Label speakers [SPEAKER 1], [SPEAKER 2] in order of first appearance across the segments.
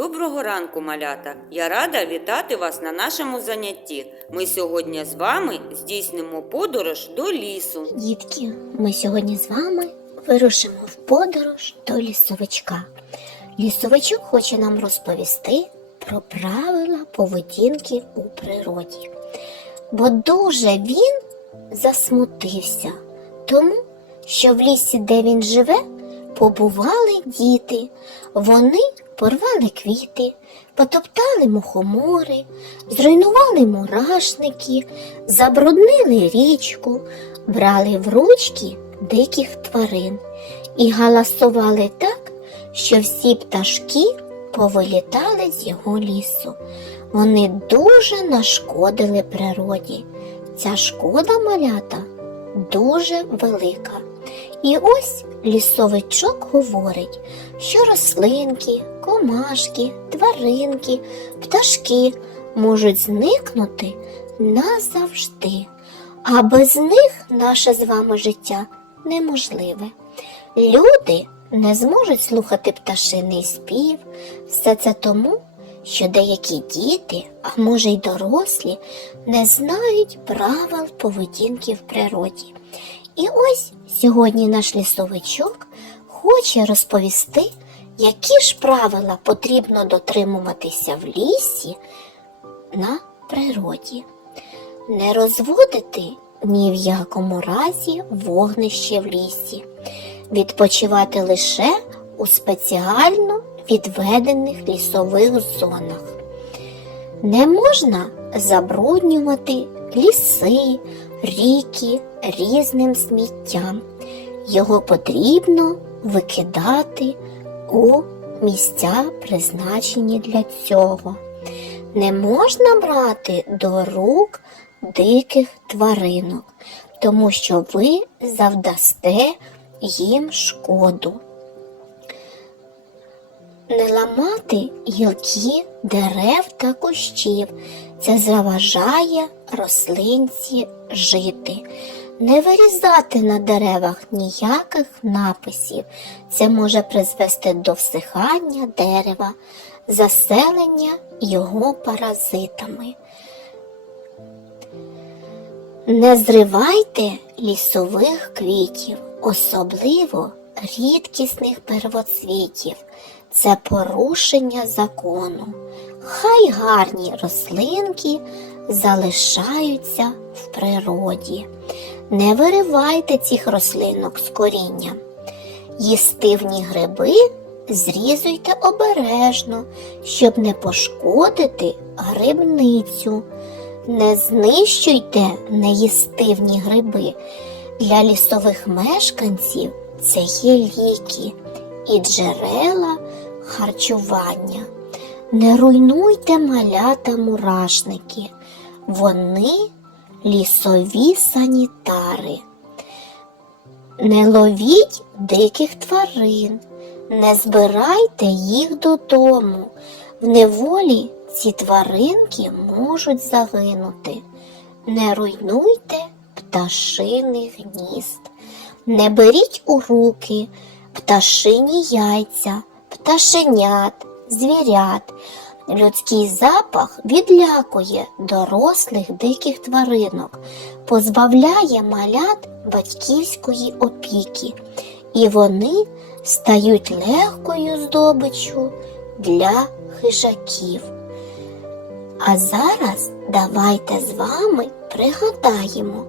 [SPEAKER 1] Доброго ранку, малята! Я рада вітати вас на нашому занятті. Ми сьогодні з вами здійснимо подорож до лісу.
[SPEAKER 2] Дітки, ми сьогодні з вами вирушимо в подорож до лісовичка. Лісовичок хоче нам розповісти про правила поведінки у природі. Бо дуже він засмутився, тому що в лісі, де він живе, побували діти. Вони порвали квіти, потоптали мухомори, зруйнували мурашники, забруднили річку, брали в ручки диких тварин і галасували так, що всі пташки повилітали з його лісу. Вони дуже нашкодили природі. Ця шкода малята дуже велика. І ось лісовичок говорить, що рослинки, комашки, тваринки, пташки можуть зникнути назавжди, а без них наше з вами життя неможливе. Люди не зможуть слухати пташиний спів, все це тому, що деякі діти, а може й дорослі, не знають правил поведінки в природі. І ось сьогодні наш лісовичок хоче розповісти, які ж правила потрібно дотримуватися в лісі на природі. Не розводити ні в якому разі вогнище в лісі, відпочивати лише у спеціально відведених лісових зонах. Не можна забруднювати ліси, ріки різним сміттям. Його потрібно викидати у місця, призначені для цього. Не можна брати до рук диких тваринок, тому що ви завдасте їм шкоду. Не ламати гілки дерев та кущів. Це заважає рослинці жити. Не вирізати на деревах ніяких написів. Це може призвести до всихання дерева, заселення його паразитами. Не зривайте лісових квітів, особливо рідкісних первоцвітів. Це порушення закону. Хай гарні рослинки залишаються в природі. Не виривайте цих рослинок з коріння. Їстивні гриби зрізуйте обережно, щоб не пошкодити грибницю. Не знищуйте неїстивні гриби. Для лісових мешканців це є ліки і джерела харчування. Не руйнуйте малята мурашники, вони лісові санітари. Не ловіть диких тварин, не збирайте їх додому. В неволі ці тваринки можуть загинути. Не руйнуйте пташиних гнізд, не беріть у руки пташині яйця, пташенят, звірят. Людський запах відлякує дорослих диких тваринок, позбавляє малят батьківської опіки, і вони стають легкою здобиччю для хижаків. А зараз давайте з вами пригадаємо,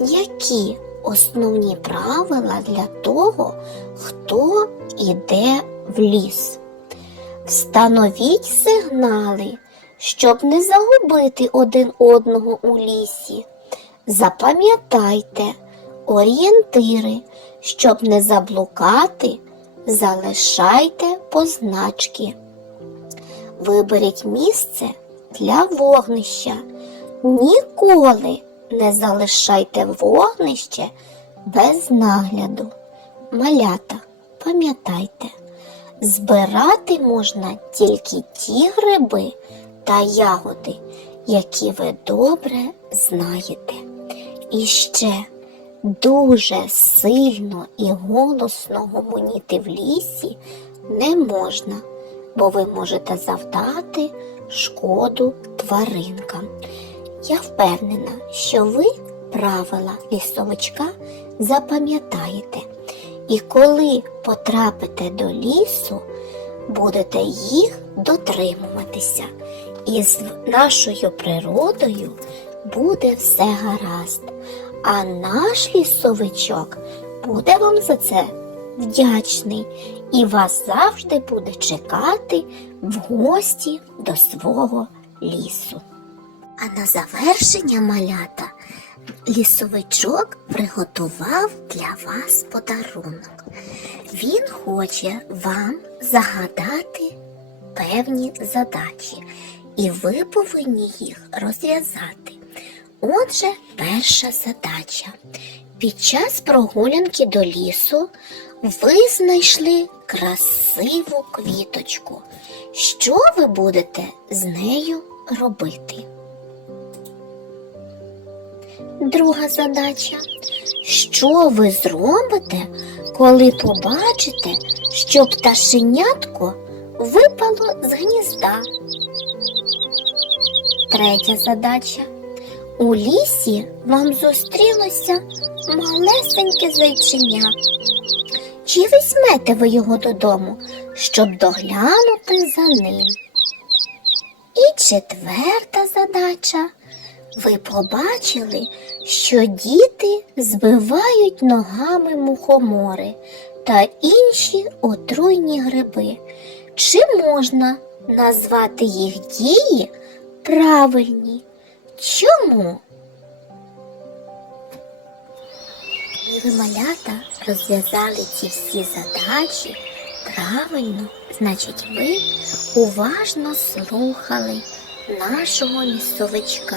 [SPEAKER 2] які основні правила для того, хто іде в ліс. Встановіть сигнали, щоб не загубити один одного у лісі. Запам'ятайте орієнтири, щоб не заблукати, залишайте позначки. Виберіть місце для вогнища. Ніколи не залишайте вогнище без нагляду. Малята, пам'ятайте, збирати можна тільки ті гриби та ягоди, які ви добре знаєте. І ще дуже сильно і голосно гомоніти в лісі не можна. бо ви можете завдати шкоду тваринкам. Я впевнена, що ви правила лісовичка запам'ятаєте, і коли потрапите до лісу, будете їх дотримуватися. І з нашою природою буде все гаразд. А наш лісовичок буде вам за це вдячний і вас завжди буде чекати в гості до свого лісу. А на завершення малята лісовичок приготував для вас подарунок. Він хоче вам загадати певні задачі, і ви повинні їх розв'язати. Отже, перша задача. Під час прогулянки до лісу ви знайшли красиву квіточку. Що ви будете з нею робити? Друга задача. Що ви зробите, коли побачите, що пташенятко випало з гнізда? Третя задача. У лісі вам зустрілося малесеньке зайчиня. Чи візьмете ви його додому, щоб доглянути за ним? І четверта задача. Ви побачили, що діти збивають ногами мухомори та інші отруйні гриби. Чи можна назвати їх дії правильні? Чому? Ви малята розв'язали ці всі задачі правильно, значить, ви уважно слухали нашого лісовичка